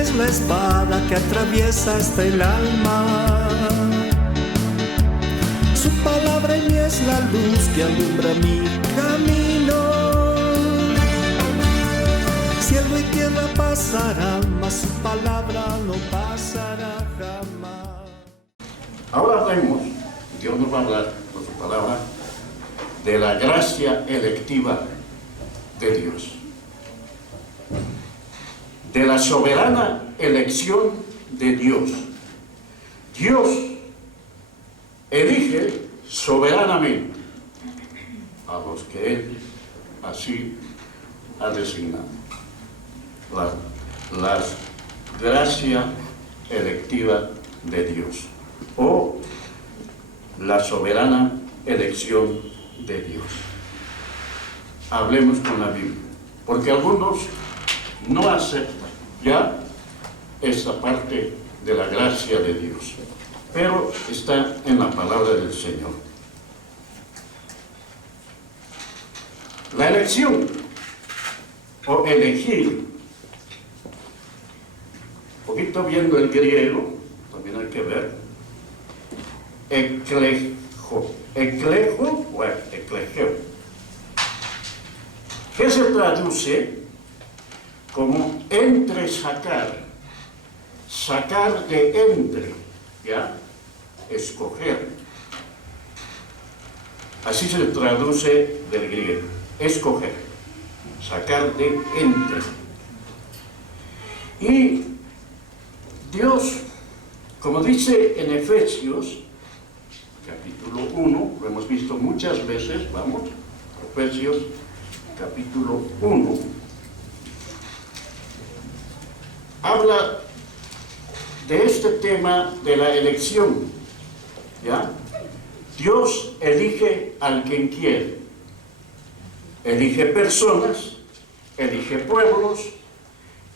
es la espada que atraviesa hasta el alma. Su palabra en mí es la luz que alumbra mi camino. Cielo y tierra pasarán, mas su palabra no pasará jamás. Ahora hablemos, Dios nos va a hablar por su palabra, de la gracia electiva de Dios. De la soberana elección de Dios. Dios elige soberanamente a los que Él así ha designado. La gracia electiva de Dios, o la soberana elección de Dios. Hablemos con la Biblia, porque algunos no aceptan ya esa parte de la gracia de Dios, pero está en la palabra del Señor. La elección o elegir, un poquito viendo el griego, también hay que ver, eclejo o eclegeo, que se traduce como entresacar, sacar de entre, ¿ya? Escoger. Así se traduce del griego, escoger, sacar de entre. Y Dios, como dice en Efesios, capítulo 1, lo hemos visto muchas veces, vamos, Efesios capítulo 1, habla de este tema de la elección, ¿ya? Dios elige al quien quiere, elige personas, elige pueblos,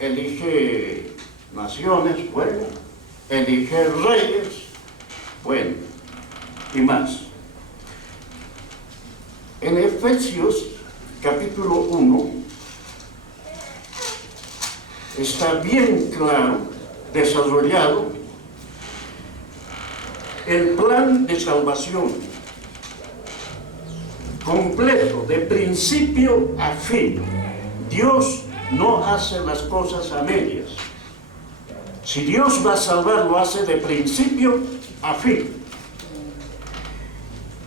elige naciones, bueno, elige reyes, bueno, y más. En Efesios capítulo 1 está bien claro, desarrollado, el plan de salvación completo, de principio a fin. Dios no hace las cosas a medias. Si Dios va a salvar, lo hace de principio a fin.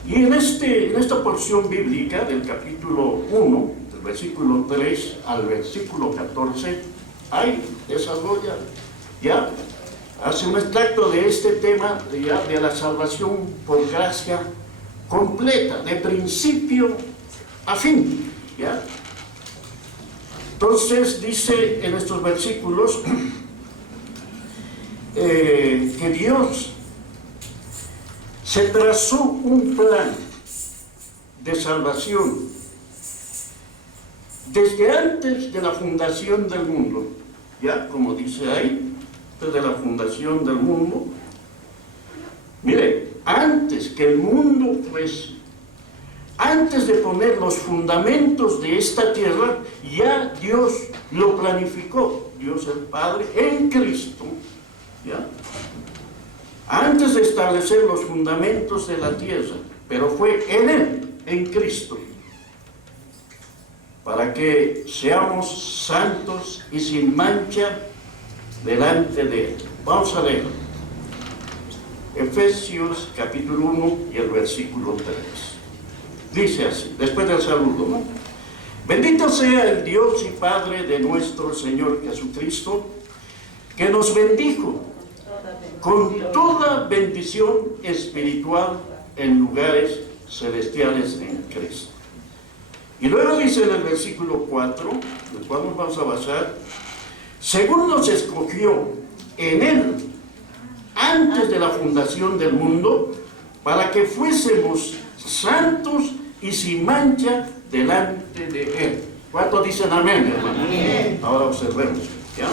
Y en esta porción bíblica del capítulo 1, del versículo 3 al versículo 14, hay desarrolla, ya, hace un extracto de este tema de la salvación por gracia completa, de principio a fin, ya. Entonces dice en estos versículos que Dios se trazó un plan de salvación desde antes de la fundación del mundo, ya como dice ahí, desde la fundación del mundo. Mire, antes que el mundo fuese, antes de poner los fundamentos de esta tierra, ya Dios lo planificó, Dios el Padre en Cristo, ¿ya? Antes de establecer los fundamentos de la tierra, pero fue en Él, en Cristo, para que seamos santos y sin mancha delante de Él. Vamos a leer Efesios capítulo 1 y el versículo 3. Dice así, después del saludo, ¿no? Bendito sea el Dios y Padre de nuestro Señor Jesucristo, que nos bendijo con toda bendición espiritual en lugares celestiales en Cristo. Y luego dice en el versículo 4, del cual nos vamos a basar, según nos escogió en Él antes de la fundación del mundo, para que fuésemos santos y sin mancha delante de Él. ¿Cuántos dicen amén, hermano? Amén. Ahora observemos, ¿ya?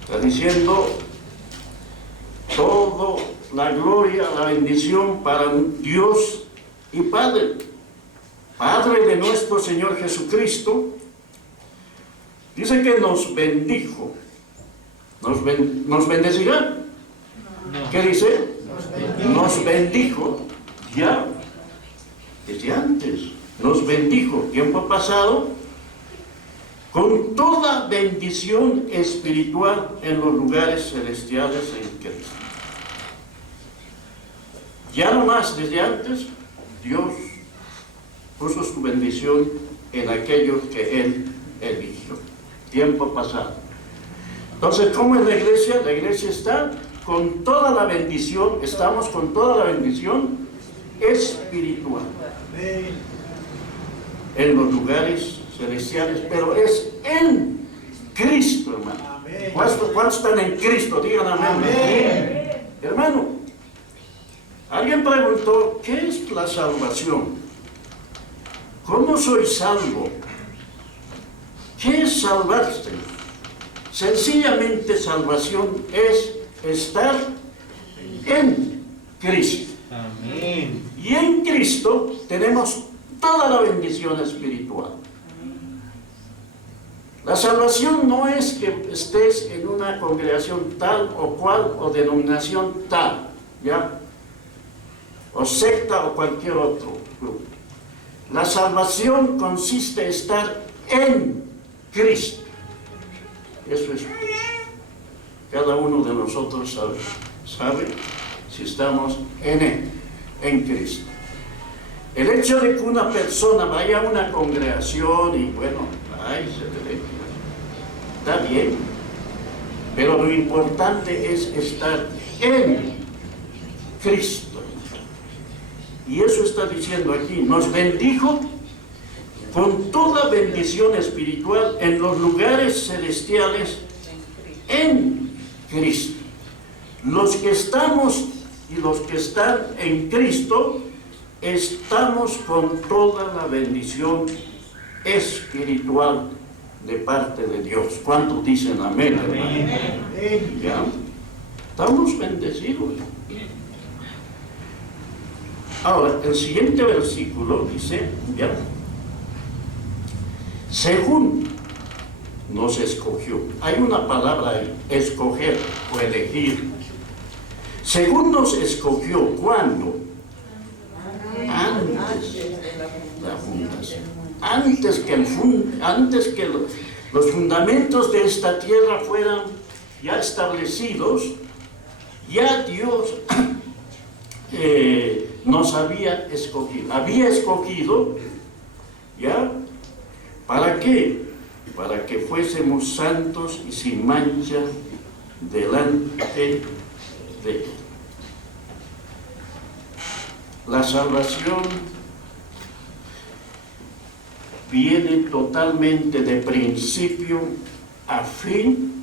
Está diciendo todo la gloria, la bendición para Dios y Padre, Padre de nuestro Señor Jesucristo. Dice que nos bendijo ¿Nos bendecirá? ¿Qué dice? Nos bendijo ya desde antes. Nos bendijo, tiempo pasado, con toda bendición espiritual en los lugares celestiales en Cristo. Ya no más, desde antes, Dios puso su bendición en aquellos que Él eligió. Tiempo pasado. Entonces, ¿cómo es la iglesia? La iglesia está con toda la bendición, estamos con toda la bendición espiritual en los lugares celestiales, pero es en Cristo, hermano. ¿Cuántos están en Cristo? Digan amén. Hermano, alguien preguntó, ¿qué es la salvación? ¿Cómo soy salvo? ¿Qué es salvarse? Sencillamente salvación es estar en Cristo. Amén. Y en Cristo tenemos toda la bendición espiritual. La salvación no es que estés en una congregación tal o cual o denominación tal, ¿ya? O secta o cualquier otro grupo. La salvación consiste en estar en Cristo. Eso es. Cada uno de nosotros sabe si estamos en Él, en Cristo. El hecho de que una persona vaya a una congregación y bueno, está bien, pero lo importante es estar en Cristo. Y eso está diciendo aquí, nos bendijo con toda bendición espiritual en los lugares celestiales en Cristo. Los que estamos y los que están en Cristo, estamos con toda la bendición espiritual de parte de Dios. ¿Cuántos dicen amén, hermano? ¿Ya? Estamos bendecidos. Ahora, el siguiente versículo dice, ¿ya? Según nos escogió. Hay una palabra ahí, escoger o elegir. Según nos escogió, ¿cuándo? Antes la fundación. Antes que los fundamentos de esta tierra fueran ya establecidos, ya Dios nos había escogido. Había escogido, ¿ya? ¿Para qué? Para que fuésemos santos y sin mancha delante de Él. La salvación viene totalmente de principio a fin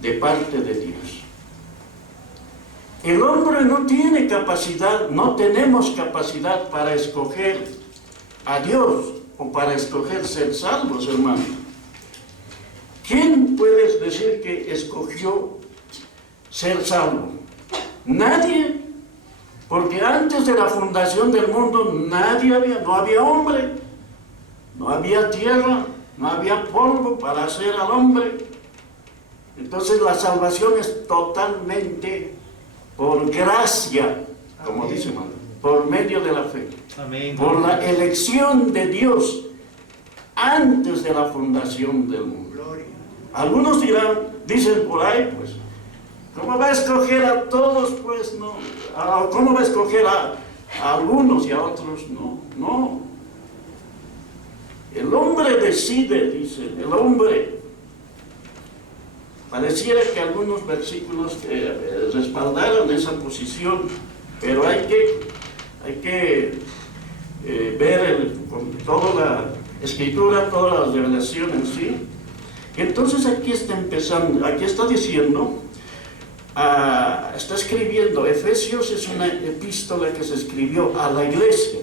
de parte de Dios. El hombre no tiene capacidad, no tenemos capacidad para escoger a Dios o para escoger ser salvos, hermano. ¿Quién puedes decir que escogió ser salvo? Nadie, porque antes de la fundación del mundo no había hombre, no había tierra, no había polvo para hacer al hombre. Entonces la salvación es totalmente por gracia, como dice hermano, por medio de la fe. Amén. Por la elección de Dios antes de la fundación del mundo. Algunos dicen por ahí, pues, ¿cómo va a escoger a todos? Pues no. ¿Cómo va a escoger a algunos y a otros? No. El hombre decide, dice, el hombre. Pareciera que algunos versículos respaldaron esa posición, pero hay que ver con toda la escritura, toda la revelación en sí. Entonces aquí está diciendo, está escribiendo, Efesios es una epístola que se escribió a la iglesia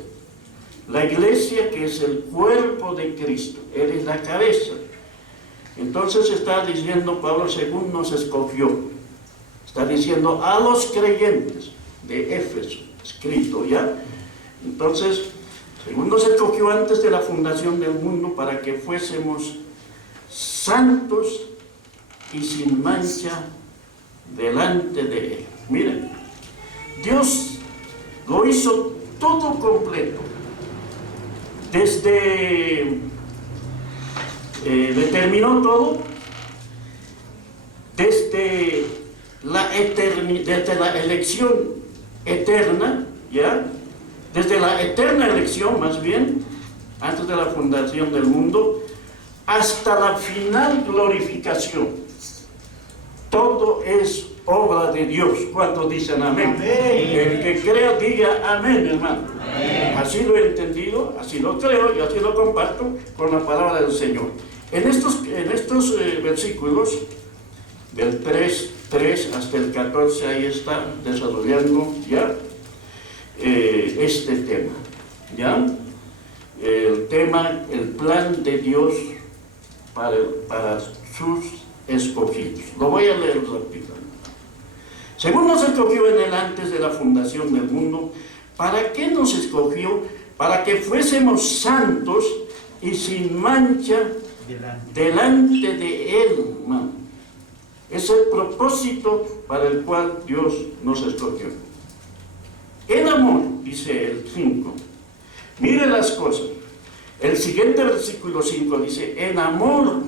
que es el cuerpo de Cristo, Él es la cabeza. Entonces está diciendo Pablo, según nos escogió, está diciendo a los creyentes de Éfeso, escrito ya. Entonces, según nos escogió antes de la fundación del mundo para que fuésemos santos y sin mancha delante de Él. Miren, Dios lo hizo todo completo. Determinó todo desde la elección eterna, ¿ya? Desde la eterna elección, más bien, antes de la fundación del mundo, hasta la final glorificación. Todo es obra de Dios. ¿Cuántos dicen amén? Amén. El que crea, diga amén, hermano. Amén. Así lo he entendido, así lo creo y así lo comparto con la palabra del Señor. En estos versículos, del 3 hasta el 14, ahí está desarrollando ya este tema. ¿Ya? El tema, el plan de Dios para sus escogidos. Lo voy a leer rápido. Según nos escogió en él antes de la fundación del mundo, ¿para qué nos escogió? Para que fuésemos santos y sin mancha delante de él, hermano. Es el propósito para el cual Dios nos escogió. En amor, dice el 5. Mire las cosas. El siguiente versículo 5 dice, en amor.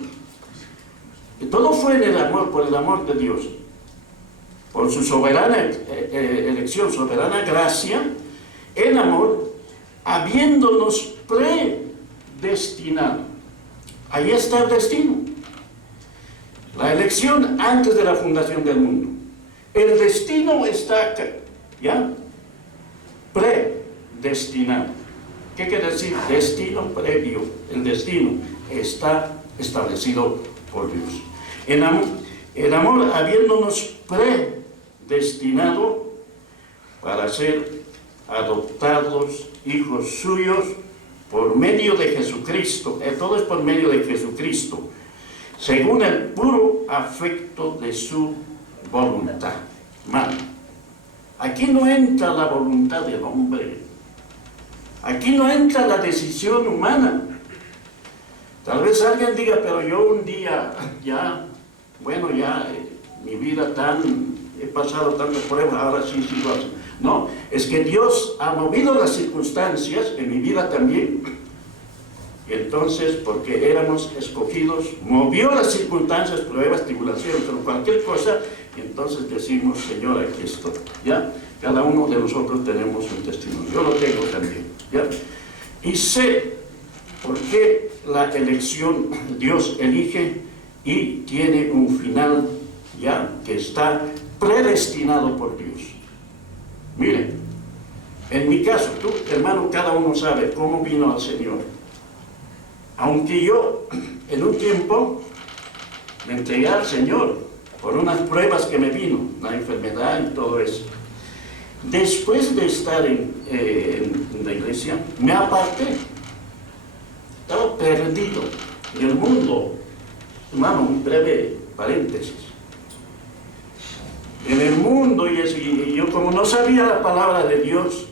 Todo fue en el amor, por el amor de Dios. Por su soberana elección, soberana gracia, en amor, habiéndonos predestinado. Ahí está el destino. La elección antes de la fundación del mundo. El destino está acá, ¿ya? Predestinado. ¿Qué quiere decir? Destino previo. El destino está establecido por Dios. El amor habiéndonos predestinado para ser adoptados hijos suyos por medio de Jesucristo. Todo es por medio de Jesucristo, según el puro afecto de su voluntad. Mal. Aquí no entra la voluntad del hombre. Aquí no entra la decisión humana. Tal vez alguien diga, pero yo un día mi vida he pasado tantas pruebas, ahora sí lo hace. No, es que Dios ha movido las circunstancias, en mi vida también. Y entonces, porque éramos escogidos, movió las circunstancias, pruebas, tribulaciones, pero cualquier cosa, y entonces decimos, Señor, aquí estoy. ¿Ya? Cada uno de nosotros tenemos un testimonio. Yo lo tengo también. ¿Ya? Y sé por qué la elección Dios elige y tiene un final, ya, que está predestinado por Dios. Miren, en mi caso, tú, hermano, cada uno sabe cómo vino al Señor. Aunque yo, en un tiempo, me entregué al Señor por unas pruebas que me vino, la enfermedad y todo eso. Después de estar en la iglesia, me aparté. Estaba perdido en el mundo. Hermano, un breve paréntesis. En el mundo, y yo como no sabía la palabra de Dios,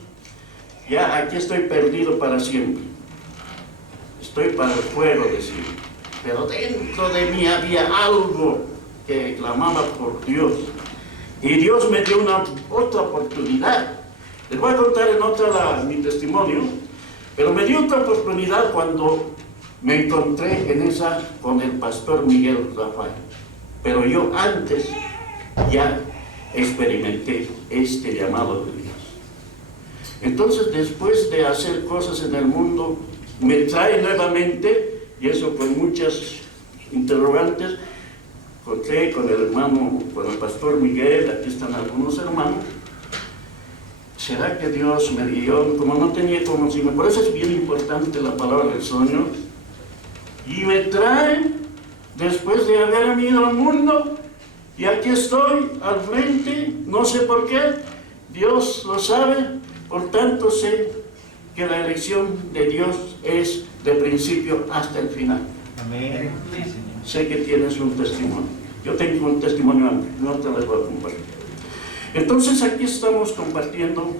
ya aquí estoy perdido para siempre. Estoy para el fuego, decía. Pero dentro de mí había algo que clamaba por Dios. Y Dios me dio otra oportunidad. Les voy a contar en otra mi testimonio, pero me dio otra oportunidad cuando me encontré con el pastor Miguel Rafael. Pero yo antes ya experimenté este llamado de Dios. Entonces, después de hacer cosas en el mundo, me trae nuevamente, y eso con muchas interrogantes, encontré con el hermano, con el pastor Miguel, aquí están algunos hermanos. ¿Será que Dios me dio? Como no tenía conocimiento, por eso es bien importante la palabra del Señor. Y me trae, después de haber ido al mundo, y aquí estoy al frente, no sé por qué, Dios lo sabe, por tanto sé que la elección de Dios es de principio hasta el final. Amén. Sé que tienes un testimonio. Yo tengo un testimonio amplio, no te lo voy a compartir. Entonces aquí estamos compartiendo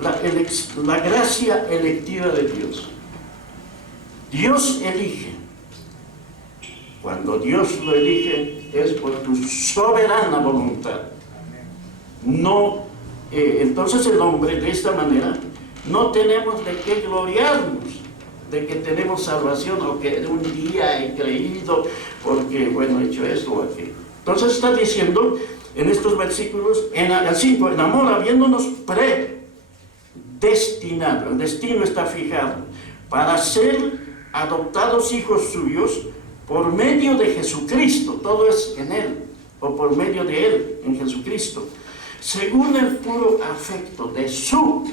la gracia electiva de Dios. Dios elige. Cuando Dios lo elige es por tu soberana voluntad. No, entonces el hombre de esta manera no tenemos de qué gloriarnos de que tenemos salvación o que un día he creído porque, bueno, he hecho esto o aquello. Entonces está diciendo en estos versículos, en el 5, en amor habiéndonos predestinado, el destino está fijado, para ser adoptados hijos suyos por medio de Jesucristo, todo es en Él, o por medio de Él, en Jesucristo, según el puro afecto de su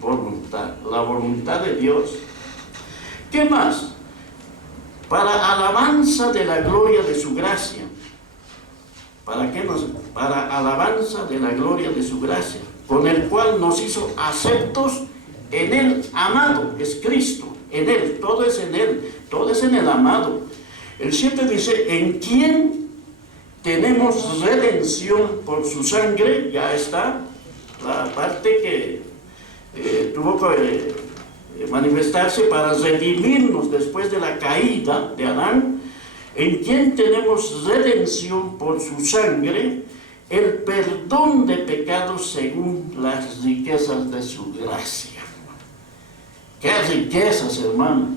voluntad, la voluntad de Dios. ¿Qué más? Para alabanza de la gloria de su gracia. ¿Para qué nos? Para alabanza de la gloria de su gracia, con el cual nos hizo aceptos en el amado, es Cristo, en Él, todo es en Él, todo es en el amado. El 7 dice, en quien tenemos redención por su sangre, ya está, la parte que tuvo que manifestarse para redimirnos después de la caída de Adán, en quien tenemos redención por su sangre, el perdón de pecados según las riquezas de su gracia. ¿Qué riquezas, hermano?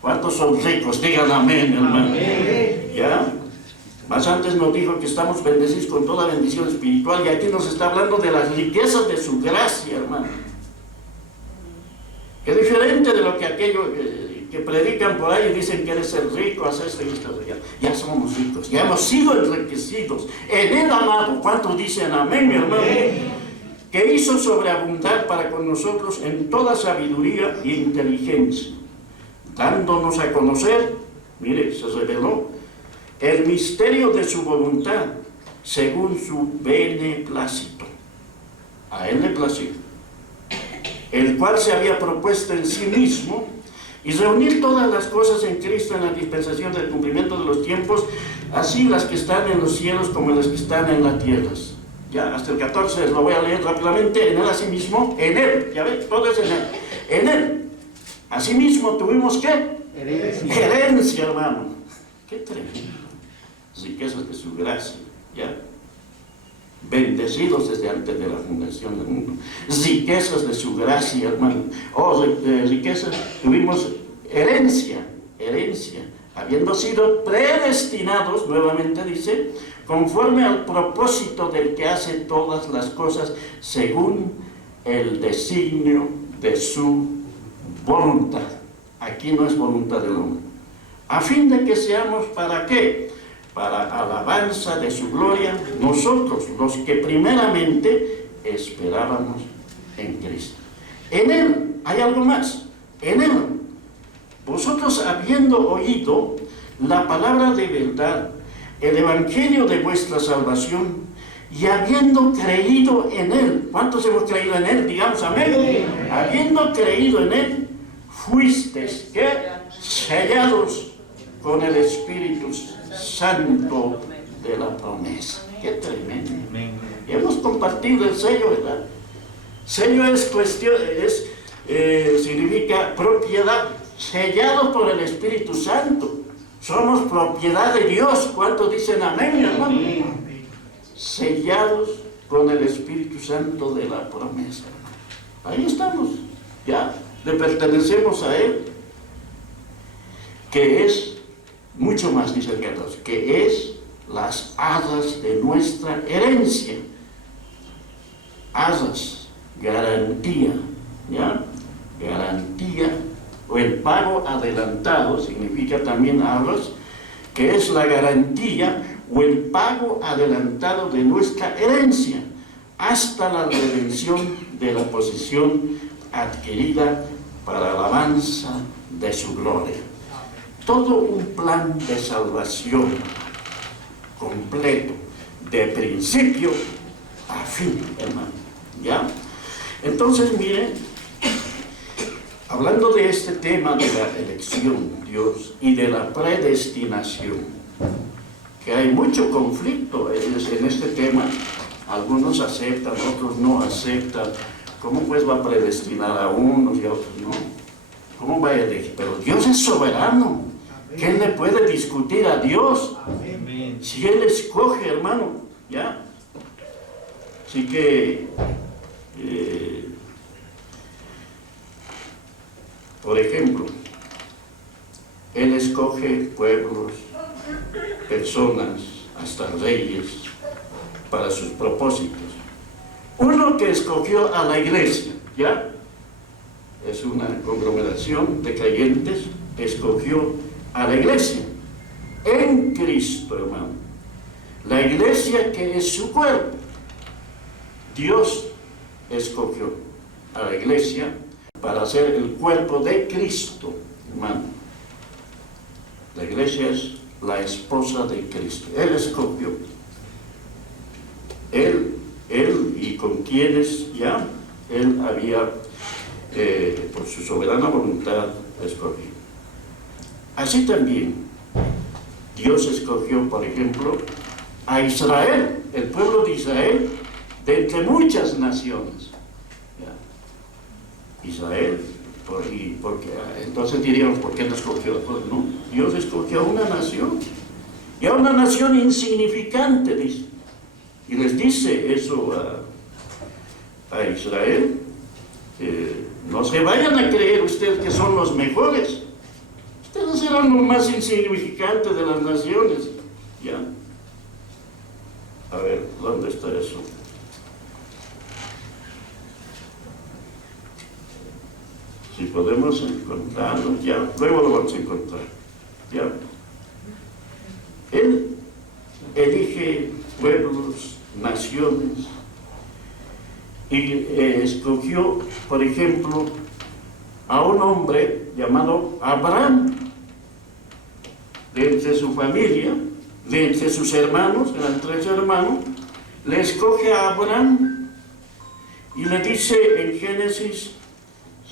¿Cuántos son ricos? Digan amén, hermano. Amén. ¿Ya? Más antes nos dijo que estamos bendecidos con toda bendición espiritual, y aquí nos está hablando de las riquezas de su gracia, hermano. Qué diferente de lo que aquello que predican por ahí y dicen que eres el rico, haces esto y esto. Ya somos ricos, ya hemos sido enriquecidos en el amado. ¿Cuántos dicen amén, mi hermano? Que hizo sobreabundar para con nosotros en toda sabiduría e inteligencia, dándonos a conocer, mire, se reveló el misterio de su voluntad según su beneplácito. A Él le plació, el cual se había propuesto en sí mismo, y reunir todas las cosas en Cristo en la dispensación del cumplimiento de los tiempos, así las que están en los cielos como las que están en las tierras. Ya, hasta el 14 lo voy a leer rápidamente. En Él asimismo, en Él, ya ves, todo es en Él. En Él, asimismo tuvimos, ¿qué? Herencia, hermano. Qué tremendo. Riquezas de su gracia, ya. Bendecidos desde antes de la fundación del mundo. Riquezas de su gracia, hermano. Riquezas, tuvimos herencia, habiendo sido predestinados, nuevamente dice, conforme al propósito del que hace todas las cosas según el designio de su voluntad. Aquí no es voluntad del hombre. A fin de que seamos, ¿para qué? Para alabanza de su gloria, nosotros, los que primeramente esperábamos en Cristo. En Él hay algo más. En Él, vosotros habiendo oído la palabra de verdad, el evangelio de vuestra salvación, y habiendo creído en Él. ¿Cuántos hemos creído en Él? Digamos amén. Habiendo creído en Él, fuisteis, ¿qué? Sellados con el Espíritu Santo de la promesa. Qué tremendo. Y hemos compartido el sello, ¿verdad? Sello es cuestión, significa propiedad, sellado por el Espíritu Santo. Somos propiedad de Dios. ¿Cuántos dicen amén, hermano? Sellados con el Espíritu Santo de la promesa. Ahí estamos, ya, le pertenecemos a Él, que es mucho más, dice el 14, que es las arras de nuestra herencia. Arras, garantía, ¿ya? Garantía, o el pago adelantado, significa también arras, que es la garantía o el pago adelantado de nuestra herencia, hasta la redención de la posesión adquirida para alabanza de su gloria. Todo un plan de salvación completo, de principio a fin, hermano. ¿Ya? Entonces, miren, hablando de este tema de la elección, Dios, y de la predestinación, que hay mucho conflicto en este tema. Algunos aceptan, otros no aceptan. ¿Cómo pues va a predestinar a unos y a otros no? ¿Cómo va a elegir? Pero Dios es soberano. ¿Quién le puede discutir a Dios? Amén. Si Él escoge, hermano, ¿ya? Así que, por ejemplo, Él escoge pueblos, personas, hasta reyes, para sus propósitos. Uno que escogió a la iglesia, ¿ya? Es una conglomeración de creyentes, escogió a la iglesia en Cristo, hermano. La iglesia que es su cuerpo. Dios escogió a la iglesia para ser el cuerpo de Cristo, hermano. La iglesia es la esposa de Cristo. Él escogió. Él y con quienes ya Él había, por su soberana voluntad, escogido. Así también, Dios escogió, por ejemplo, a Israel, el pueblo de Israel, de entre muchas naciones. ¿Ya? Israel, porque entonces diríamos, ¿por qué no escogió a todos? No, Dios escogió a una nación, y a una nación insignificante, dice. Y les dice eso a Israel, no se vayan a creer ustedes que son los mejores. Ustedes eran lo más insignificante de las naciones. ¿Ya? A ver, ¿dónde está eso? Si podemos encontrarlo, ya, luego lo vamos a encontrar. ¿Ya? Él elige pueblos, naciones, y escogió, por ejemplo, a un hombre llamado Abraham, de entre su familia, de entre sus hermanos, eran 3 hermanos, le escoge a Abraham y le dice en Génesis,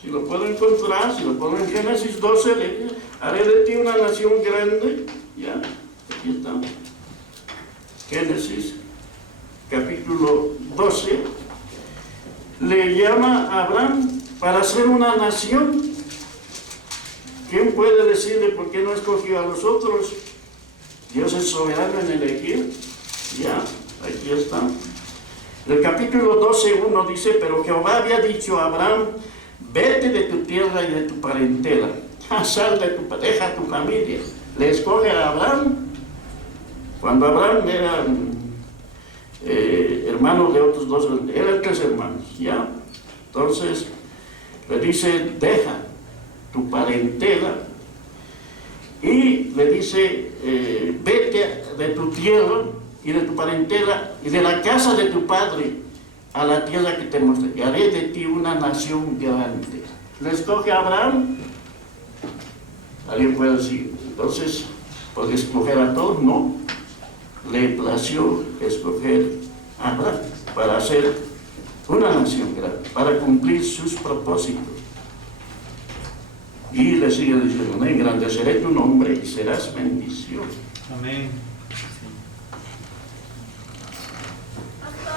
si lo puedo encontrar, si lo pongo en Génesis 12, le dice, haré de ti una nación grande. Ya, aquí está. Génesis capítulo 12, le llama a Abraham para ser una nación. ¿Quién puede decirle por qué no escogió a los otros? Dios es soberano en elegir. Ya, aquí está. El capítulo 12:1 dice, pero Jehová había dicho a Abraham, vete de tu tierra y de tu parentela, sal de deja tu familia. Le escoge a Abraham, cuando Abraham era hermano de otros 2, eran 3 hermanos, ¿ya? Entonces, le dice, deja tu parentela, y le dice, vete de tu tierra y de tu parentela y de la casa de tu padre a la tierra que te mostré, y haré de ti una nación grande. Le escoge a Abraham. Alguien puede decir, entonces, ¿puede escoger a todos? No. Le plació escoger a Abraham para hacer una nación grande, para cumplir sus propósitos. Y le sigue diciendo, engrandeceré tu nombre y serás bendición. Amén.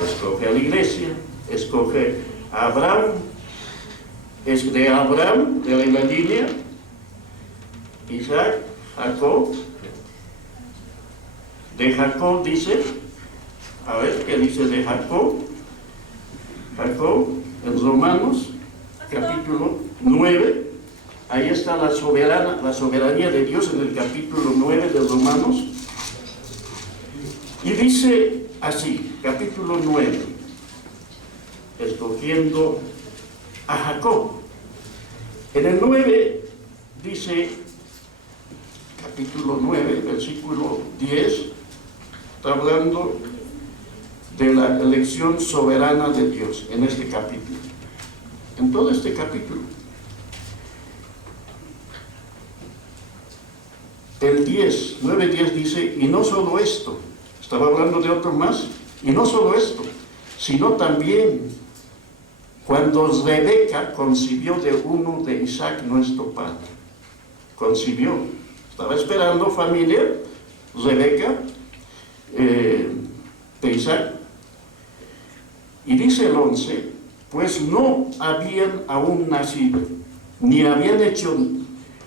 Escoge a la iglesia, escoge a Abraham, es de Abraham, de la línea, Isaac, Jacob. De Jacob dice, a ver qué dice de Jacob. Jacob, en Romanos, capítulo 9, ahí está la soberanía de Dios en el capítulo 9 de Romanos. Y dice así, capítulo 9, escogiendo a Jacob. En el 9 dice, capítulo 9, versículo 10, está hablando de la elección soberana de Dios en este capítulo. En todo este capítulo. El 9:10 dice, y no solo esto, estaba hablando de otro más, y no solo esto, sino también cuando Rebeca concibió de uno de Isaac nuestro padre. Concibió, estaba esperando familia, Rebeca, de Isaac. Y dice el 11, pues no habían aún nacido, ni habían hecho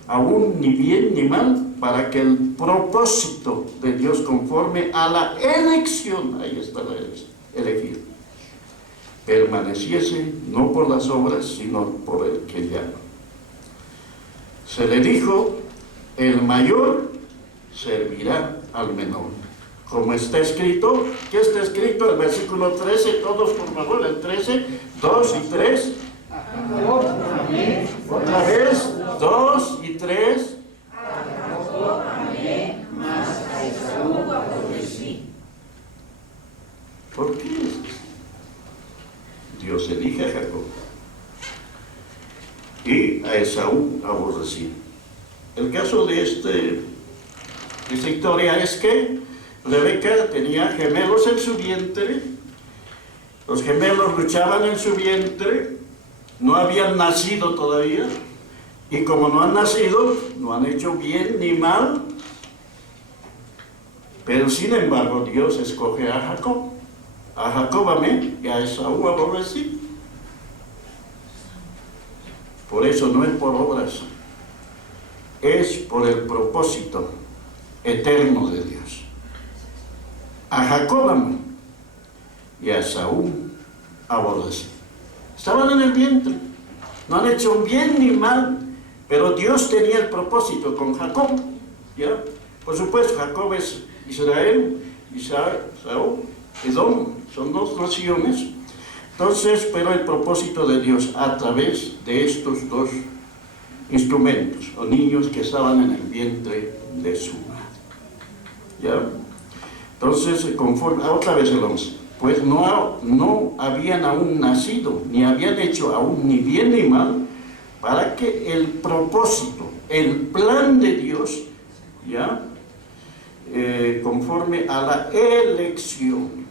aún ni bien ni mal, para que el propósito de Dios conforme a la elección, ahí está la elección, elegir, permaneciese no por las obras, sino por el que llama. Se le dijo, el mayor servirá al menor. Como está escrito, ¿qué está escrito? El versículo 13, todos por favor, el 13, 2 y 3. Otra vez, 2 y 3. ¿Por qué? Dios elige a Jacob y a Esaú aborrecí. El caso de esta historia es que Rebeca tenía gemelos en su vientre, los gemelos luchaban en su vientre, no habían nacido todavía, y como no han nacido, no han hecho bien ni mal, pero sin embargo Dios escoge a Jacob amé y a Esaú aborrecí. Por eso no es por obras, es por el propósito eterno de Dios. A Jacob amé y a Esaú aborrecí. Estaban en el vientre, no han hecho bien ni mal, pero Dios tenía el propósito con Jacob, ¿ya? Por supuesto, Jacob es Israel, Esaú, Edom, son dos naciones. Entonces, pero el propósito de Dios a través de estos dos instrumentos, o niños que estaban en el vientre de su madre, ¿ya? Entonces, conforme, otra vez el 11, pues no habían aún nacido, ni habían hecho aún ni bien ni mal, para que el propósito, el plan de Dios, ¿ya? Conforme a la elección,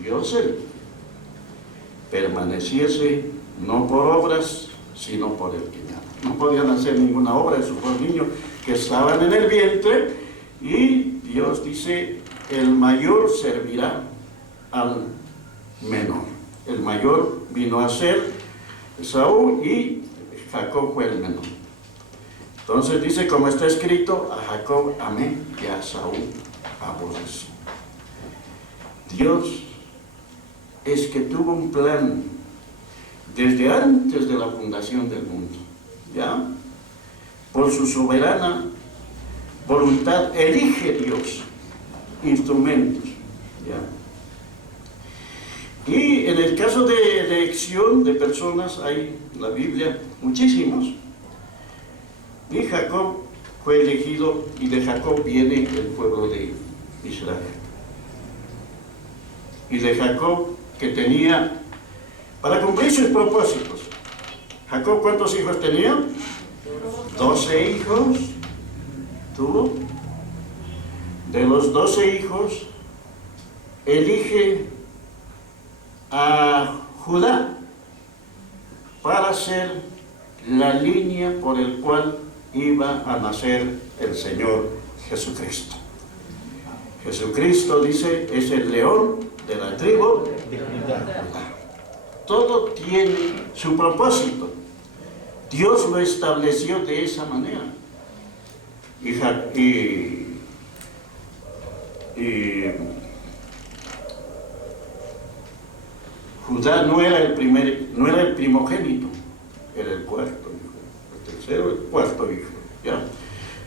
Dios permaneciese no por obras, sino por el que llama. No podían hacer ninguna obra de sus dos niños que estaban en el vientre, y Dios dice, el mayor servirá al menor. El mayor vino a ser Esaú y Jacob fue el menor. Entonces dice, como está escrito, a Jacob amé y a Esaú aborrecí. Dios es que tuvo un plan desde antes de la fundación del mundo, ¿ya? Por su soberana voluntad elige Dios instrumentos, ¿ya? Y en el caso de elección de personas hay en la Biblia muchísimos. Y Jacob fue elegido, y de Jacob viene el pueblo de Israel. Y de Jacob, que tenía, para cumplir sus propósitos, Jacob, ¿cuántos hijos tenía? 12 hijos tuvo. De los 12 hijos, elige a Judá para ser la línea por el cual iba a nacer el Señor Jesucristo. Jesucristo, dice, es el león de la tribu de Judá. Todo tiene su propósito. Dios lo estableció de esa manera. Y Judá no era el primogénito, era el cuarto hijo, el tercero, el cuarto hijo, ¿ya?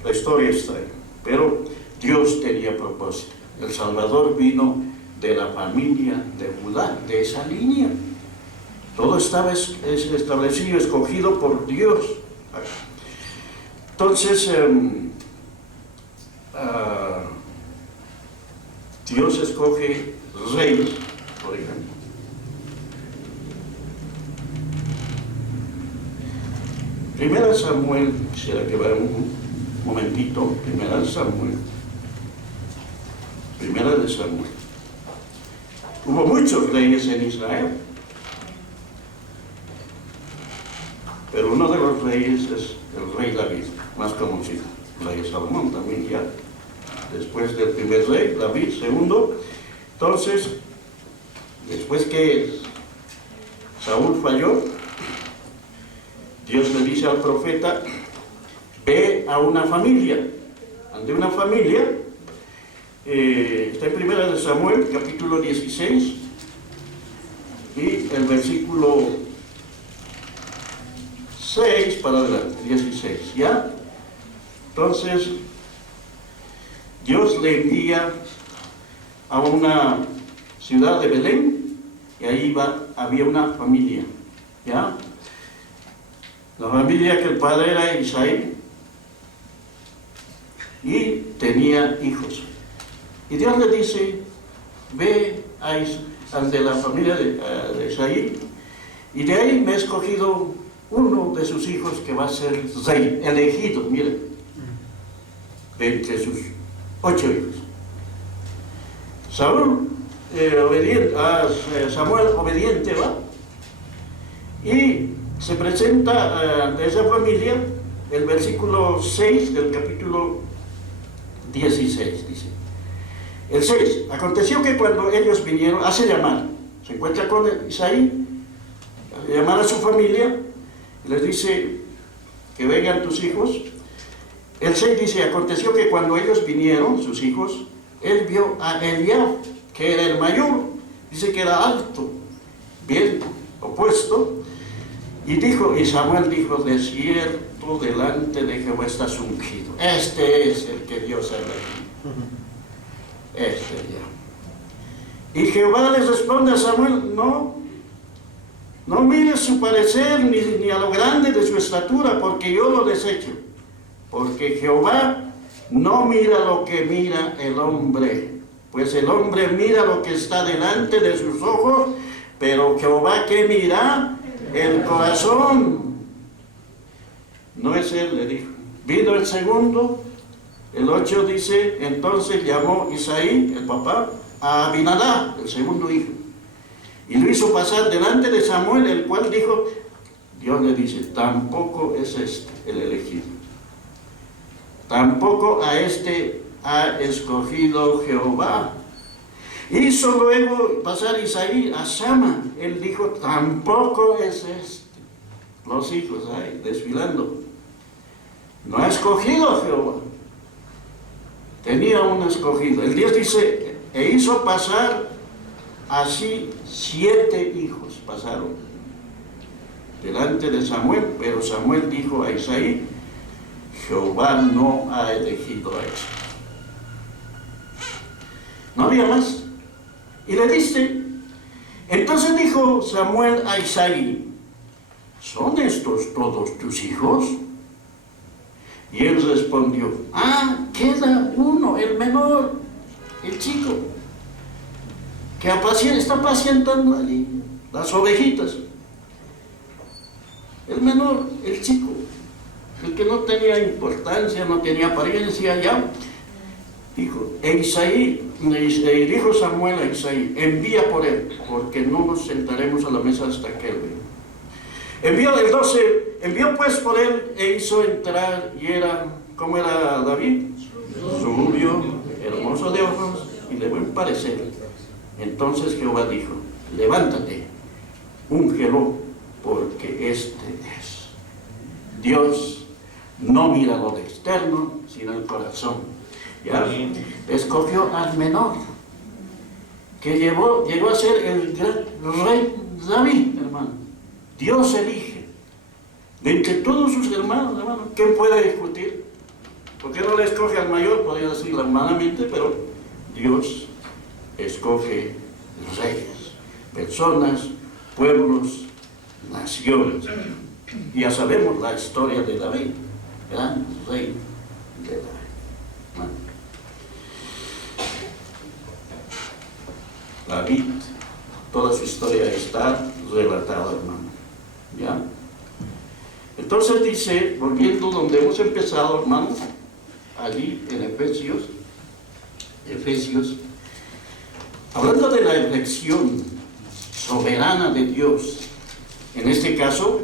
La historia está ahí. Pero Dios tenía propósito. El Salvador vino de la familia de Judá, de esa línea. Todo estaba establecido, escogido por Dios. Entonces, Dios escoge reyes, por ejemplo. Primera Samuel, quisiera que vean un momentito, Primera de Samuel. Hubo muchos reyes en Israel, pero uno de los reyes es el rey David, más conocido, el rey Salomón también ya. Después del primer rey, David, segundo. Entonces, después que Saúl falló, Dios le dice al profeta, ve a una familia ante una familia. Está en Primera de Samuel, capítulo 16, y el versículo 6 para adelante, 16, ¿ya? Entonces, Dios le envía a una ciudad de Belén, y ahí había una familia, ¿ya? La familia que el padre era Isaí, y tenía hijos. Y Dios le dice, ve al de la familia de Isaí, y de ahí me he escogido uno de sus hijos que va a ser rey, elegido, miren, de entre sus 8 hijos. Samuel obediente va, y se presenta ante esa familia. El versículo 6 del capítulo 16 dice, el 6, aconteció que cuando ellos vinieron, hace llamar, se encuentra con Isaí, hace llamar a su familia, y les dice que vengan tus hijos. El 6 dice, aconteció que cuando ellos vinieron, sus hijos, él vio a Eliab, que era el mayor, dice que era alto, bien opuesto, y Samuel dijo, de cierto delante de Jehová estás ungido, este es el que Dios ha elegido. Este ya. Y Jehová les responde a Samuel, no mires su parecer ni a lo grande de su estatura, porque yo lo desecho. Porque Jehová no mira lo que mira el hombre, pues el hombre mira lo que está delante de sus ojos, pero Jehová, ¿qué mira? El corazón. No es él, le dijo. Vino el segundo. El 8 dice, entonces llamó Isaí, el papá, a Abinadab, el segundo hijo, y lo hizo pasar delante de Samuel, el cual dijo, Dios le dice, tampoco es este el elegido, tampoco a este ha escogido Jehová. Hizo luego pasar Isaí a Sama, él dijo, tampoco es este. Los hijos ahí desfilando, no ha escogido Jehová. Tenía un escogido. El 10 dice, e hizo pasar así 7 hijos pasaron delante de Samuel, pero Samuel dijo a Isaí, Jehová no ha elegido a este. No había más. Y le dice, entonces dijo Samuel a Isaí, ¿son estos todos tus hijos? Y él respondió, queda uno, el menor, el chico, que está apacientando allí las ovejitas. El menor, el chico, el que no tenía importancia, no tenía apariencia ya. Dijo, dijo Samuel a Isaí, envía por él, porque no nos sentaremos a la mesa hasta que él venga. Envió el 12, envió pues por él e hizo entrar, y ¿cómo era David? Rubio, hermoso de ojos y de buen parecer. Entonces Jehová dijo, levántate, úngelo, porque este es. Dios no mira lo de externo, sino el corazón. ¿Ya? Escogió al menor, que llegó a ser el gran rey David, hermano. Dios elige de entre todos sus hermanos, ¿quién puede discutir? ¿Por qué no le escoge al mayor? Podría decirlo humanamente, pero Dios escoge reyes, personas, pueblos, naciones. Y ya sabemos la historia de David, gran rey de David. David, toda su historia está relatada, hermano. ¿Ya? Entonces dice, volviendo donde hemos empezado, hermanos, allí en Efesios, hablando de la elección soberana de Dios, en este caso,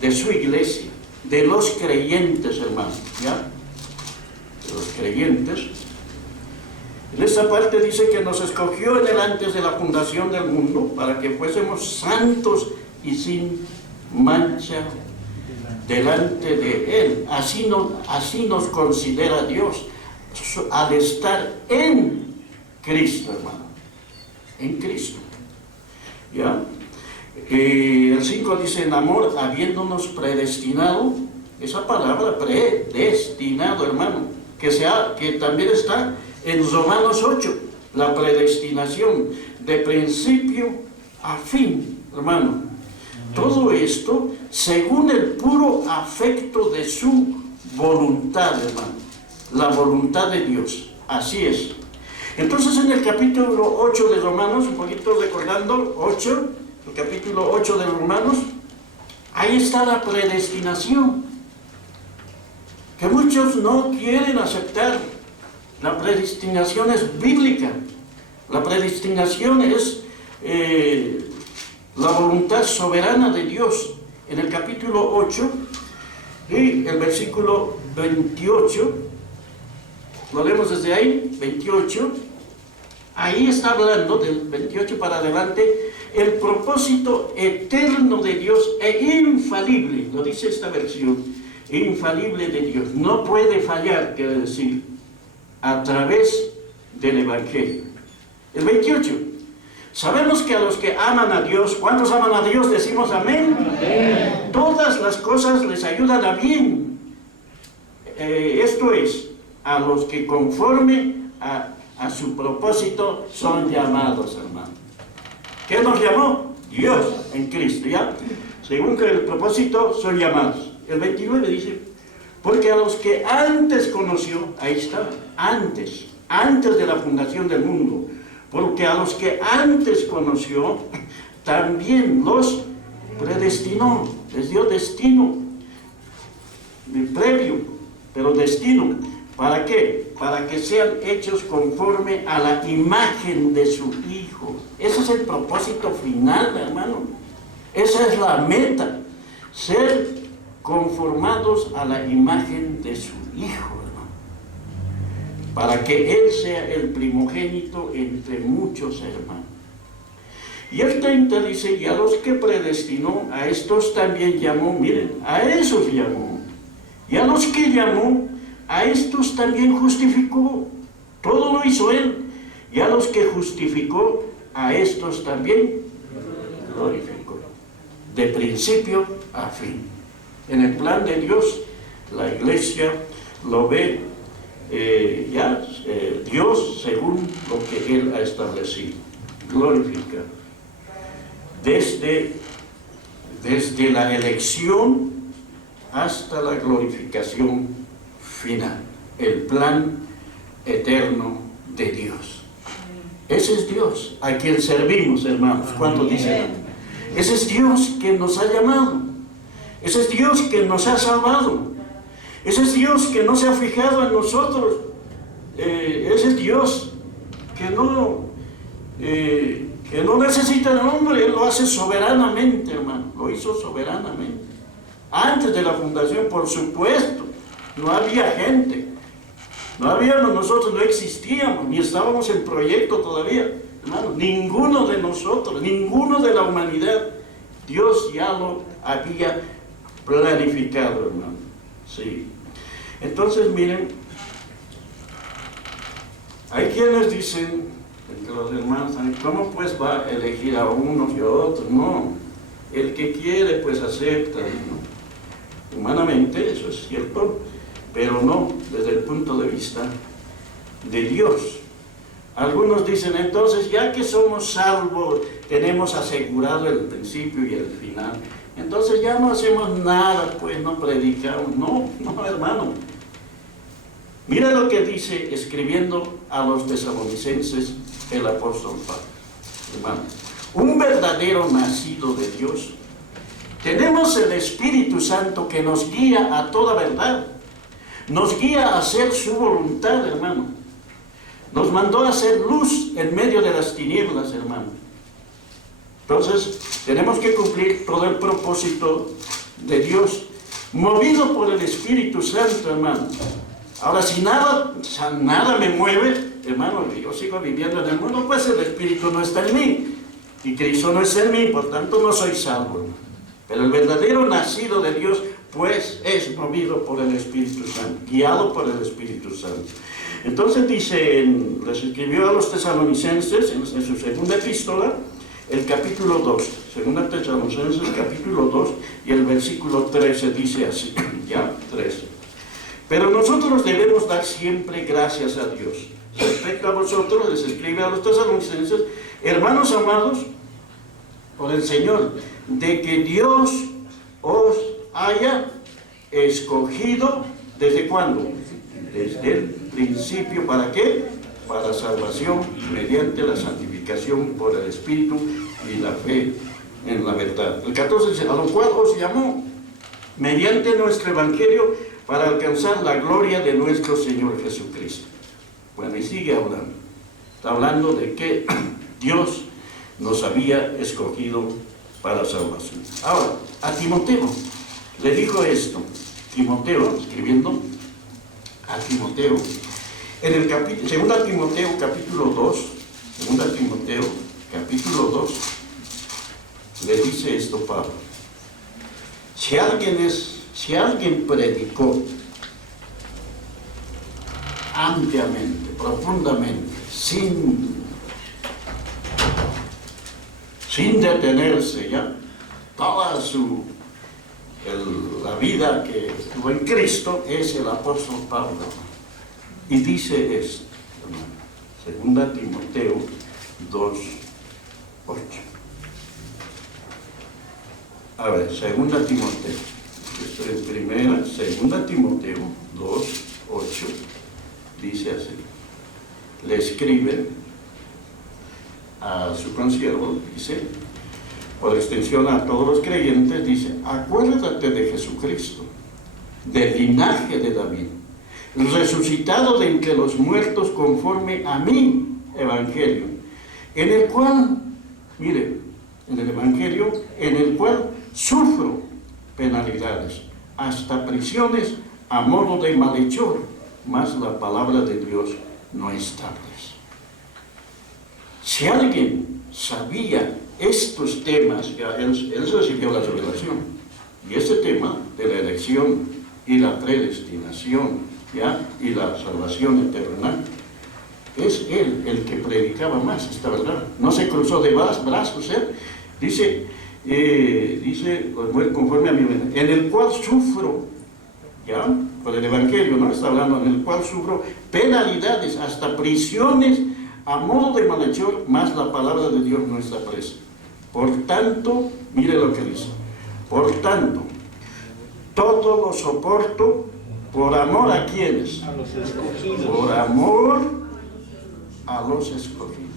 de su iglesia, de los creyentes, hermanos, ¿ya? De los creyentes. En esta parte dice que nos escogió en él antes de la fundación del mundo, para que fuésemos santos y sin mancha delante de él. Así nos considera Dios. al estar en Cristo, hermano. En Cristo. ¿Ya? El 5 dice, en amor, habiéndonos predestinado, esa palabra predestinado, hermano, que también está en Romanos 8, la predestinación de principio a fin, hermano. Todo esto según el puro afecto de su voluntad, hermano, la voluntad de Dios, así es. Entonces en el capítulo 8 de Romanos, un poquito recordando, el capítulo 8 de Romanos, ahí está la predestinación, que muchos no quieren aceptar. La predestinación es bíblica, la predestinación es la voluntad soberana de Dios. En el capítulo 8 y el versículo 28, lo leemos desde ahí, 28, ahí está hablando del 28 para adelante, el propósito eterno de Dios e infalible, lo dice esta versión, infalible de Dios, no puede fallar, quiere decir, a través del Evangelio. El 28, sabemos que a los que aman a Dios, ¿cuántos aman a Dios? Decimos amén. Amén. Todas las cosas les ayudan a bien. Esto es, a los que conforme a su propósito son llamados, hermano. ¿Qué nos llamó? Dios en Cristo, ¿ya? Según que el propósito son llamados. El 29 dice, porque a los que antes conoció, ahí está, antes de la fundación del mundo, porque a los que antes conoció, también los predestinó, les dio destino, previo, pero destino. ¿Para qué? Para que sean hechos conforme a la imagen de su Hijo. Ese es el propósito final, hermano. Esa es la meta, ser conformados a la imagen de su Hijo, hermano, para que Él sea el primogénito entre muchos hermanos. Y el 30 dice, y a los que predestinó, a estos también llamó, miren, a esos llamó, y a los que llamó, a estos también justificó, todo lo hizo Él, y a los que justificó, a estos también glorificó, de principio a fin. En el plan de Dios, la iglesia lo ve Dios según lo que Él ha establecido. Glorificar. Desde la elección hasta la glorificación final. El plan eterno de Dios. Ese es Dios a quien servimos, hermanos. ¿Cuántos dicen? Ese es Dios que nos ha llamado. Ese es Dios que nos ha salvado. Ese es Dios que no se ha fijado en nosotros. Ese es Dios que no necesita de hombre. Él lo hace soberanamente, hermano. Lo hizo soberanamente. Antes de la fundación, por supuesto, no había gente. No habíamos nosotros, no existíamos, ni estábamos en proyecto todavía. Hermano, ninguno de nosotros, ninguno de la humanidad, Dios ya lo había planificado, hermano. Sí. Entonces, miren, hay quienes dicen, entre los hermanos, ¿cómo pues va a elegir a unos y a otros? No, el que quiere pues acepta, ¿no? Humanamente eso es cierto, pero no desde el punto de vista de Dios. Algunos dicen, entonces, ya que somos salvos, tenemos asegurado el principio y el final, entonces ya no hacemos nada, pues no predicamos. No, hermano. Mira lo que dice, escribiendo a los tesalonicenses, el apóstol Pablo. Hermano, un verdadero nacido de Dios. Tenemos el Espíritu Santo que nos guía a toda verdad. Nos guía a hacer su voluntad, hermano. Nos mandó a hacer luz en medio de las tinieblas, hermano. Entonces, tenemos que cumplir todo el propósito de Dios, movido por el Espíritu Santo, hermano. Ahora, si nada me mueve, hermano, yo sigo viviendo en el mundo, pues el Espíritu no está en mí, y Cristo no está en mí, por tanto no soy salvo, hermano. Pero el verdadero nacido de Dios pues es movido por el Espíritu Santo, guiado por el Espíritu Santo. Entonces dice, les escribió a los tesalonicenses en su segunda epístola, el capítulo 2, segunda Tesalonicenses capítulo 2 y el versículo 13 dice así, ya, 13. Pero nosotros debemos dar siempre gracias a Dios. Respecto a vosotros, les escribe a los tesalonicenses, hermanos amados, por el Señor, de que Dios os haya escogido, ¿desde cuándo? Desde el principio, ¿para qué? Para salvación mediante la santificación por el Espíritu y la fe en la verdad. El 14 dice, a lo cual os llamó mediante nuestro Evangelio para alcanzar la gloria de nuestro Señor Jesucristo. Bueno, y sigue hablando. Está hablando de que Dios nos había escogido para salvación. Ahora, a Timoteo le dijo esto. Timoteo, escribiendo a Timoteo, en el capítulo, 2 Timoteo capítulo 2, 2 Timoteo capítulo 2, le dice esto Pablo. Si alguien predicó ampliamente, profundamente, sin detenerse ya, toda la vida que estuvo en Cristo, es el apóstol Pablo. Y dice esto, 2 Timoteo 2, 8. A ver, 2 Timoteo. Esto es primera, 2 Timoteo 2, 8. Dice así. Le escribe a su consiervo, dice, por extensión a todos los creyentes, dice, acuérdate de Jesucristo, del linaje de David, resucitado de entre los muertos conforme a mi evangelio, en el cual, mire, en el evangelio, en el cual sufro penalidades, hasta prisiones a modo de malhechor, mas la palabra de Dios no establece. Si alguien sabía estos temas, ya él recibió la revelación, y ese tema de la elección y la predestinación, ¿ya? Y la salvación eterna, es él el que predicaba más esta verdad. No se cruzó de brazos, dice, conforme a mi mente, en el cual sufro, ¿ya? Por el Evangelio, ¿no? Está hablando, en el cual sufro penalidades, hasta prisiones, a modo de malhechor, más la palabra de Dios no está presa. Por tanto, mire lo que dice, por tanto, todo lo soporto por amor a quienes, a los escogidos. Por amor a los escogidos.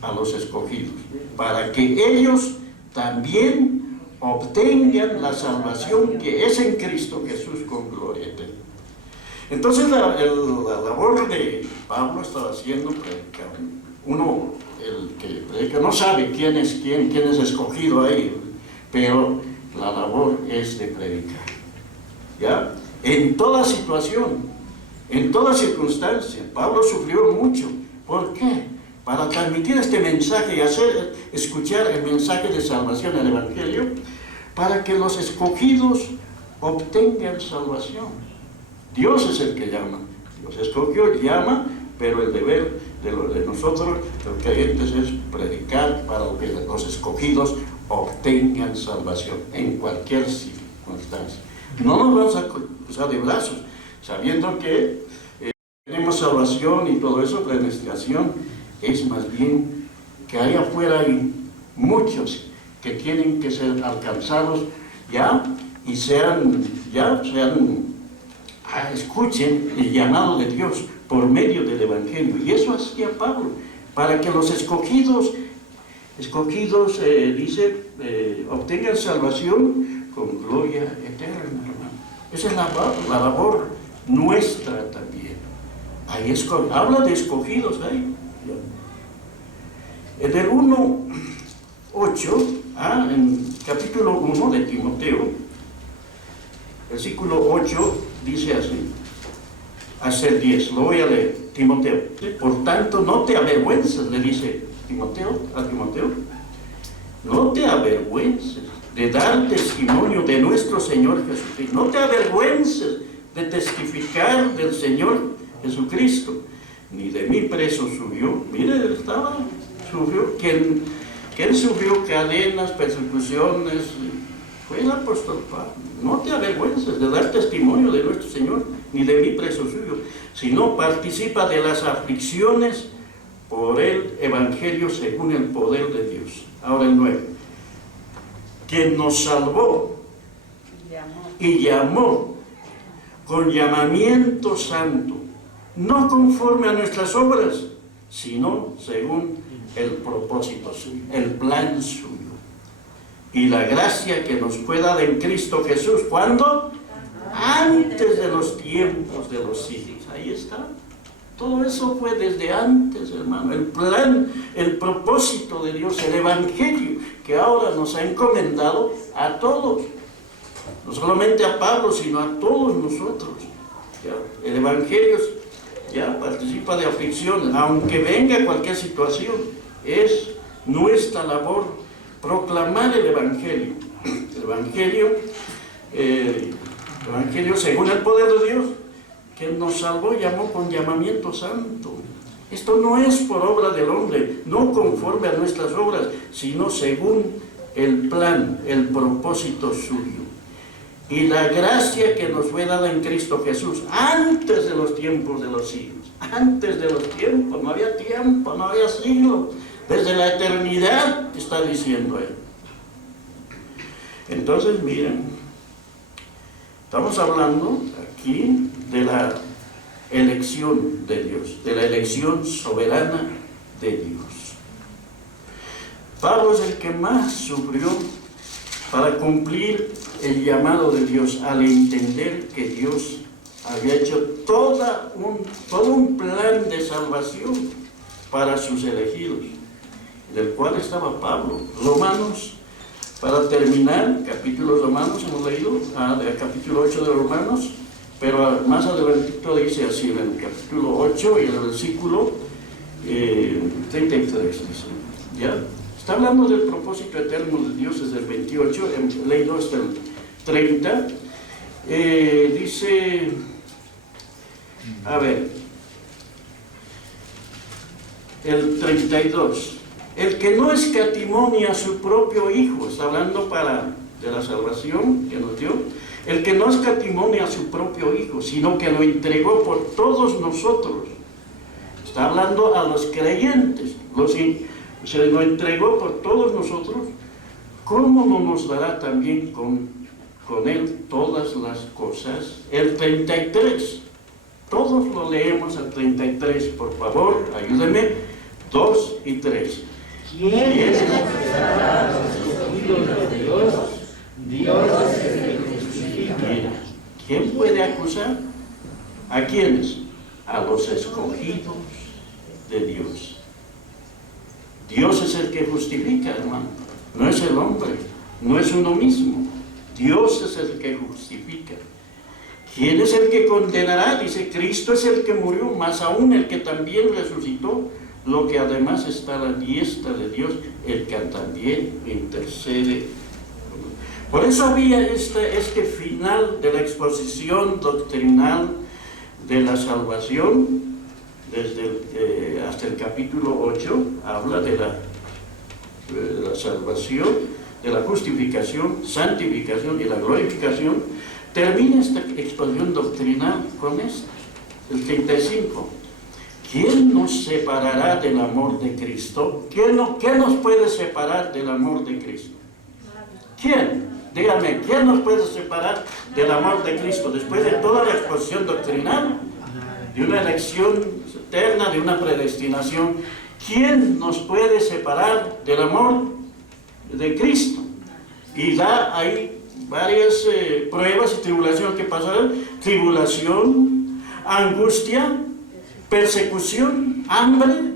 A los escogidos, para que ellos también obtengan la salvación que es en Cristo Jesús con gloria eterna. Entonces la labor de Pablo estaba haciendo predicar. Uno, el que predica, no sabe quién es escogido ahí, pero la labor es de predicar, ¿ya? En toda situación, en toda circunstancia. Pablo sufrió mucho. ¿Por qué? Para transmitir este mensaje y hacer escuchar el mensaje de salvación, el Evangelio, para que los escogidos obtengan salvación. Dios es el que llama. Dios escogió, llama, pero el deber de nosotros, los creyentes, es predicar para que los escogidos obtengan salvación en cualquier circunstancia. No nos vamos a cruzar de brazos, sabiendo que tenemos salvación y todo eso, predestinación, es más bien que allá afuera hay muchos que tienen que ser alcanzados ya y escuchen el llamado de Dios por medio del Evangelio. Y eso hacía Pablo, para que los escogidos obtengan salvación con gloria eterna, hermano. Esa es la labor nuestra también. Ahí habla de escogidos ahí. En el 1:8, en capítulo 1 de Timoteo, versículo 8, dice así, hasta el 10, lo voy a leer. Timoteo, por tanto, no te avergüences, le dice a Timoteo, No te avergüences de dar testimonio de nuestro Señor Jesucristo. No te avergüences de testificar del Señor Jesucristo. Ni de mí preso subió. Mire, sufrió. ¿Quién sufrió cadenas, persecuciones? Fue el apóstol Pablo. No te avergüences de dar testimonio de nuestro Señor, ni de mí preso suyo, sino participa de las aflicciones por el Evangelio según el poder de Dios. Ahora el 9. Quien nos salvó y llamó con llamamiento santo, no conforme a nuestras obras, sino según el propósito suyo, el plan suyo. Y la gracia que nos fue dada en Cristo Jesús, ¿cuándo? Antes de los tiempos de los siglos. Ahí está. Todo eso fue desde antes, hermano. El plan, el propósito de Dios, el Evangelio, que ahora nos ha encomendado a todos. No solamente a Pablo, sino a todos nosotros. ¿Ya? El Evangelio ya participa de aflicción, aunque venga cualquier situación. Es nuestra labor proclamar el Evangelio. El Evangelio según el poder de Dios, que nos salvó y llamó con llamamiento santo. Esto no es por obra del hombre, no conforme a nuestras obras, sino según el plan, el propósito suyo. Y la gracia que nos fue dada en Cristo Jesús, antes de los tiempos de los siglos. Antes de los tiempos, no había tiempo, no había siglos. Desde la eternidad, está diciendo él. Entonces, miren, estamos hablando aquí de la elección de Dios, de la elección soberana de Dios. Pablo es el que más sufrió para cumplir el llamado de Dios, al entender que Dios había hecho todo un plan de salvación para sus elegidos, del cual estaba Pablo. Romanos, para terminar, capítulo Romanos, hemos leído, del capítulo 8 de Romanos, pero más adelantito dice así, en el capítulo 8 y en el versículo 33, dice, ¿ya? Está hablando del propósito eterno de Dios desde el 28, he leído hasta el 30, dice, a ver, el 32, el que no escatimó ni a su propio Hijo, está hablando de la salvación que nos dio, el que no escatimó ni a su propio Hijo, sino que lo entregó por todos nosotros. Está hablando a los creyentes, se lo entregó por todos nosotros. ¿Cómo no nos dará también con él todas las cosas? El 33, todos lo leemos al 33, por favor, ayúdenme, 2 y 3. ¿Quién acusará a los escogidos de Dios? Dios es el que justifica. ¿Quién puede acusar? ¿A quiénes? A los escogidos de Dios. Dios es el que justifica, hermano. No es el hombre, no es uno mismo. Dios es el que justifica. ¿Quién es el que condenará? Dice, Cristo es el que murió, más aún el que también resucitó, lo que además está a la diestra de Dios, el que también intercede. Por eso había este final de la exposición doctrinal de la salvación, hasta el capítulo 8, habla de la salvación, de la justificación, santificación y la glorificación. Termina esta exposición doctrinal con esto, el 35. ¿Quién nos separará del amor de Cristo? ¿Qué nos puede separar del amor de Cristo? ¿Quién? Dígame, ¿quién nos puede separar del amor de Cristo? Después de toda la exposición doctrinal, de una elección eterna, de una predestinación, ¿quién nos puede separar del amor de Cristo? Y da ahí varias pruebas y tribulaciones que pasarán: tribulación, angustia, persecución, hambre,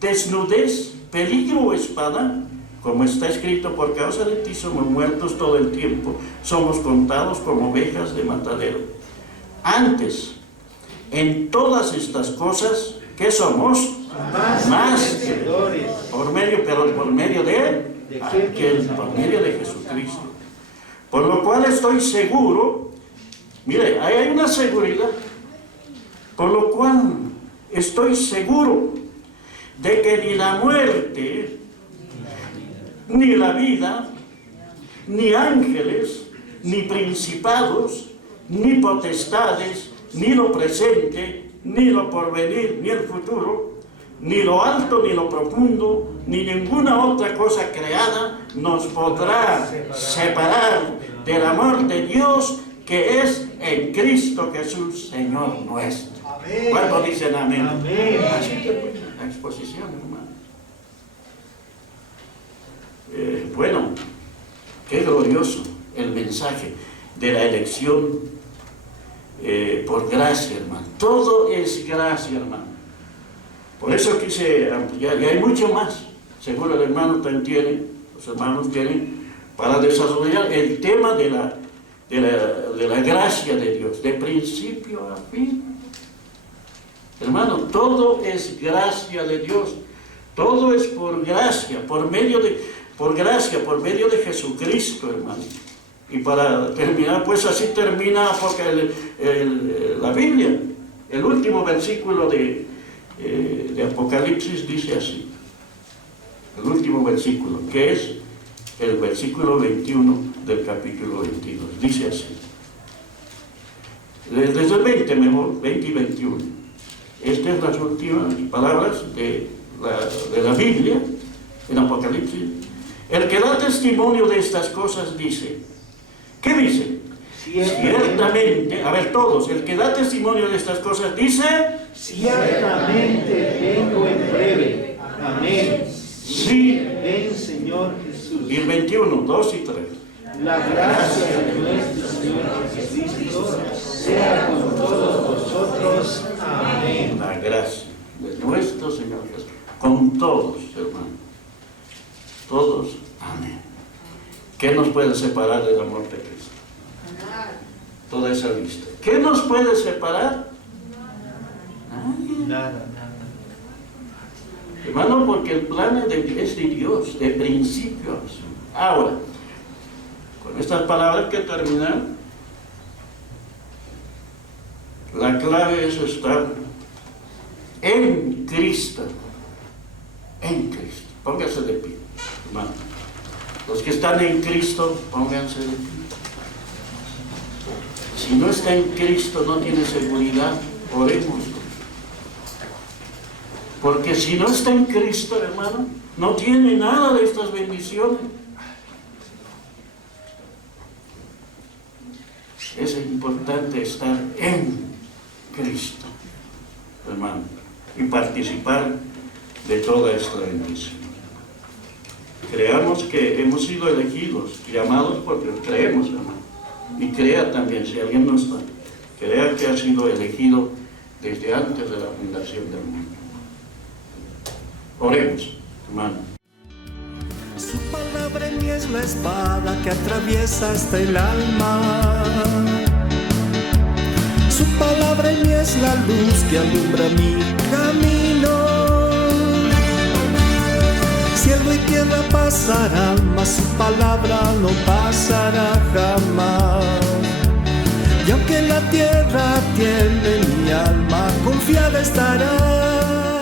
desnudez, peligro o espada. Como está escrito, por causa de ti somos muertos todo el tiempo, somos contados como ovejas de matadero. Antes, en todas estas cosas, ¿qué somos? Más vencedores. Por medio de aquel por medio de Jesucristo. Por lo cual estoy seguro, mire, ahí hay una seguridad, por lo cual estoy seguro de que ni la muerte, ni la vida, ni ángeles, ni principados, ni potestades, ni lo presente, ni lo porvenir, ni el futuro, ni lo alto, ni lo profundo, ni ninguna otra cosa creada nos podrá separar del amor de Dios que es en Cristo Jesús, Señor nuestro. ¿Cuántos dicen amén? Amén. Así termina la exposición, hermano. Bueno, qué glorioso el mensaje de la elección por gracia, hermano. Todo es gracia, hermano. Por eso quise ampliar, y hay mucho más. Seguro el hermano también tiene, los hermanos tienen, para desarrollar el tema de la gracia de Dios, de principio a fin. Hermano, todo es gracia de Dios. Todo es por gracia, por medio de Jesucristo, hermano. Y para terminar, pues así termina porque la Biblia, el último versículo de Apocalipsis dice así. El último versículo, que es el versículo 21 del capítulo 22. Dice así. Desde el 20 mejor, 20 y 21. Estas son las últimas palabras de la Biblia, en Apocalipsis. El que da testimonio de estas cosas dice, ¿qué dice? Ciertamente, a ver todos, el que da testimonio de estas cosas dice, ciertamente vengo en breve. Amén. sí. Ven, Señor Jesús. Y el 21, 2 y 3. La gracia de nuestro Señor Jesucristo sea con todos vosotros. Amén. La gracia de nuestro Señor Jesús, con todos, hermanos. Todos, amén. ¿Qué nos puede separar del amor de Cristo? Toda esa lista. ¿Qué nos puede separar? Nadie. Nada. Hermano, porque el plan es de Dios, de principio a fin. Ahora, con estas palabras que terminan, la clave es estar en Cristo. En Cristo. Póngase de pie, hermano. Los que están en Cristo, pónganse de pie. Si no está en Cristo, no tiene seguridad, oremos. Porque si no está en Cristo, hermano, no tiene nada de estas bendiciones. Es importante estar en Cristo, hermano, y participar de toda esta bendición. Creamos que hemos sido elegidos, llamados por Dios, creemos, hermano. Y crea también, si alguien no está, crea que ha sido elegido desde antes de la fundación del mundo. Oremos, hermano. Su palabra en mí es la espada que atraviesa hasta el alma. Su palabra en mí es la luz que alumbra mi camino. Cielo y tierra pasarán, mas su palabra no pasará jamás. Y aunque la tierra tiemble, mi alma confiada estará.